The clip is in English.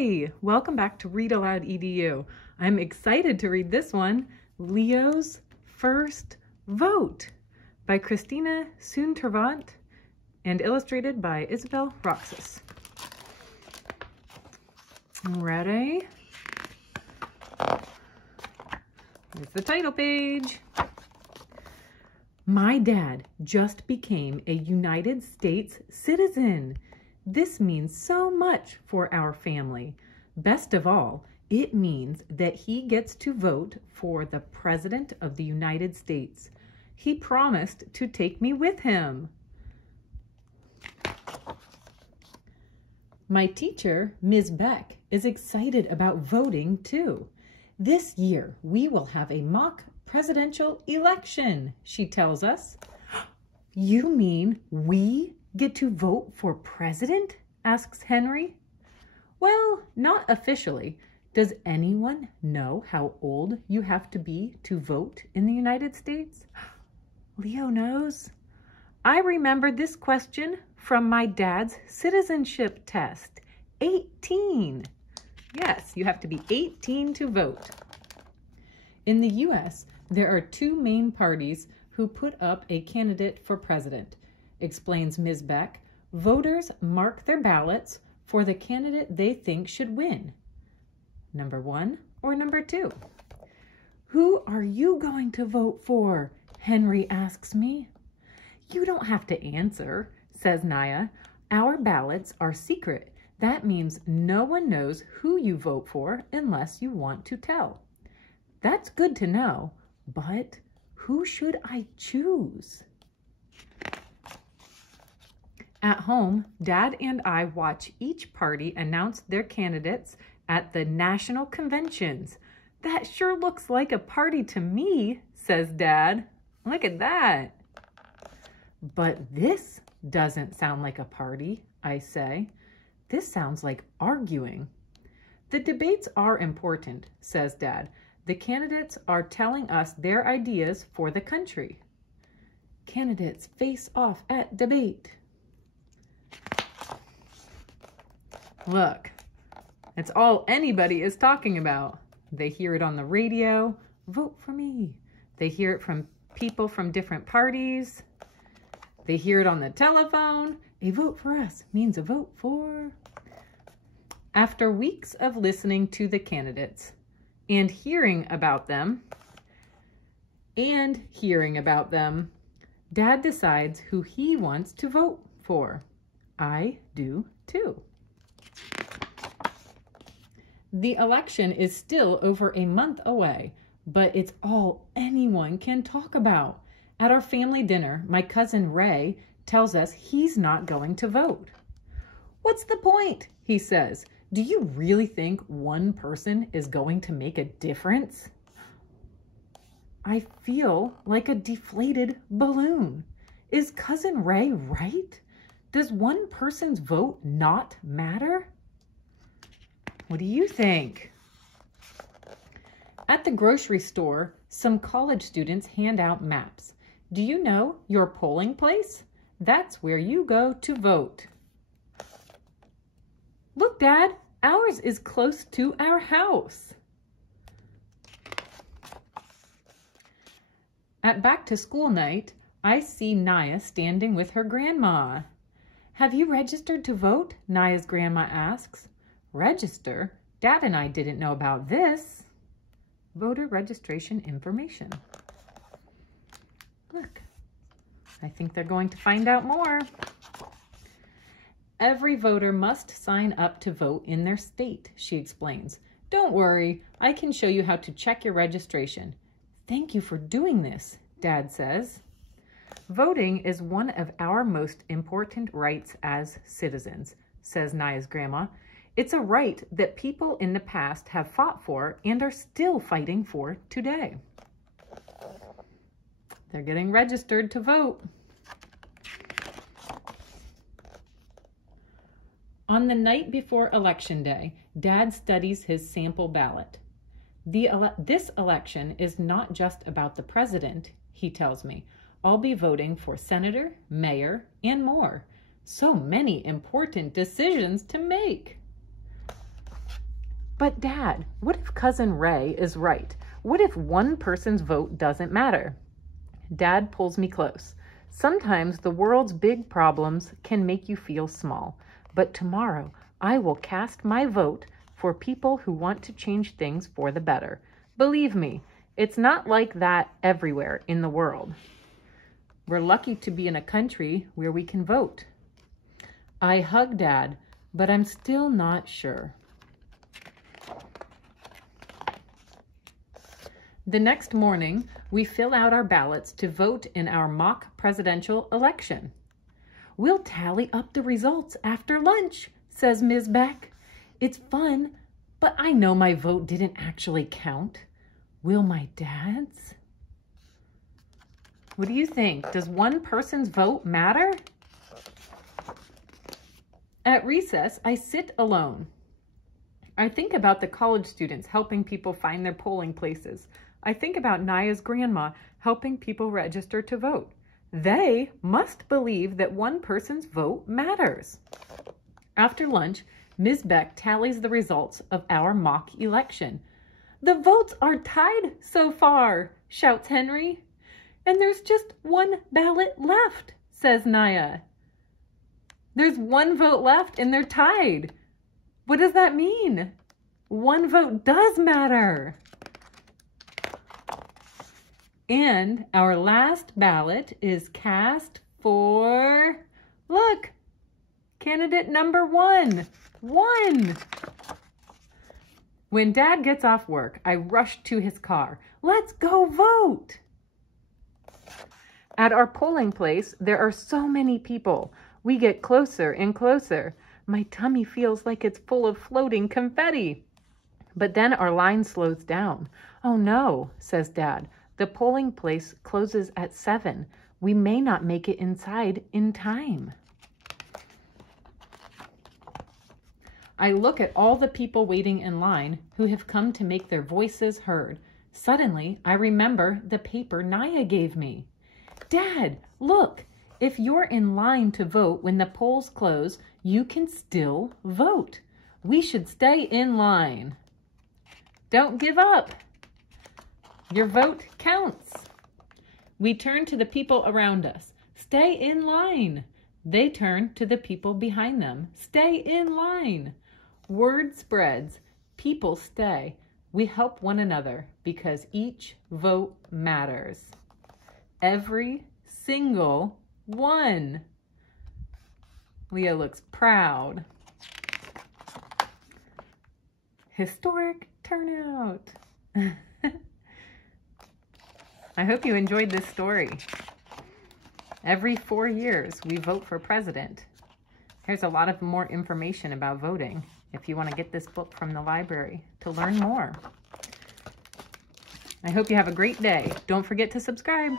Hi, welcome back to Read Aloud EDU. I'm excited to read this one, Leo's First Vote by Christina Soontervant and illustrated by Isabel Roxas. Ready? Here's the title page. My dad just became a United States citizen. This means so much for our family. Best of all, it means that he gets to vote for the President of the United States. He promised to take me with him. My teacher, Ms. Beck, is excited about voting too. This year, we will have a mock presidential election, she tells us. You mean we get to vote for president? Asks Henry. Well, not officially. Does anyone know how old you have to be to vote in the United States? Leo knows. I remembered this question from my dad's citizenship test. 18. Yes, you have to be 18 to vote. In the U.S., there are two main parties who put up a candidate for president. Explains Ms. Beck, voters mark their ballots for the candidate they think should win. Number 1 or number 2? Who are you going to vote for? Henry asks me. You don't have to answer, says Naya. Our ballots are secret. That means no one knows who you vote for unless you want to tell. That's good to know, but who should I choose? At home, Dad and I watch each party announce their candidates at the national conventions. That sure looks like a party to me, says Dad. Look at that. But this doesn't sound like a party, I say. This sounds like arguing. The debates are important, says Dad. The candidates are telling us their ideas for the country. Candidates face off at debate. Look, it's all anybody is talking about. They hear it on the radio, vote for me. They hear it from people from different parties. They hear it on the telephone. A vote for us means a vote for. After weeks of listening to the candidates and hearing about them, Dad decides who he wants to vote for. I do too. The election is still over a month away, but it's all anyone can talk about. At our family dinner, my cousin Ray tells us he's not going to vote. What's the point? He says. Do you really think one person is going to make a difference? I feel like a deflated balloon. Is Cousin Ray right? Does one person's vote not matter? What do you think? At the grocery store, some college students hand out maps. Do you know your polling place? That's where you go to vote. Look, Dad, ours is close to our house. At back to school night, I see Naya standing with her grandma. Have you registered to vote? Naya's grandma asks. Register? Dad and I didn't know about this. Voter registration information. Look, I think they're going to find out more. Every voter must sign up to vote in their state, she explains. Don't worry, I can show you how to check your registration. Thank you for doing this, Dad says. Voting is one of our most important rights as citizens, says Naya's grandma. It's a right that people in the past have fought for and are still fighting for today. They're getting registered to vote. On the night before Election Day, Dad studies his sample ballot. This election is not just about the president, he tells me. I'll be voting for senator, mayor, and more. So many important decisions to make. But Dad, what if Cousin Ray is right? What if one person's vote doesn't matter? Dad pulls me close. Sometimes the world's big problems can make you feel small, but tomorrow I will cast my vote for people who want to change things for the better. Believe me, it's not like that everywhere in the world. We're lucky to be in a country where we can vote. I hug Dad, but I'm still not sure. The next morning, we fill out our ballots to vote in our mock presidential election. We'll tally up the results after lunch, says Ms. Beck. It's fun, but I know my vote didn't actually count. Will my dad's? What do you think? Does one person's vote matter? At recess, I sit alone. I think about the college students helping people find their polling places. I think about Naya's grandma helping people register to vote. They must believe that one person's vote matters. After lunch, Ms. Beck tallies the results of our mock election. The votes are tied so far, shouts Henry. And there's just one ballot left, says Naya. There's one vote left and they're tied. What does that mean? One vote does matter. And our last ballot is cast for, look, candidate number 1. 1. When Dad gets off work, I rush to his car. Let's go vote. At our polling place, there are so many people. We get closer and closer. My tummy feels like it's full of floating confetti. But then our line slows down. Oh no, says Dad. The polling place closes at 7. We may not make it inside in time. I look at all the people waiting in line who have come to make their voices heard. Suddenly, I remember the paper Naya gave me. Dad, look, if you're in line to vote when the polls close, you can still vote. We should stay in line. Don't give up. Your vote counts. We turn to the people around us. Stay in line. They turn to the people behind them. Stay in line. Word spreads. People stay. We help one another because each vote matters. Every single one. Leah looks proud. Historic turnout. I hope you enjoyed this story. Every 4 years, we vote for president. Here's a lot of more information about voting if you want to get this book from the library to learn more. I hope you have a great day. Don't forget to subscribe.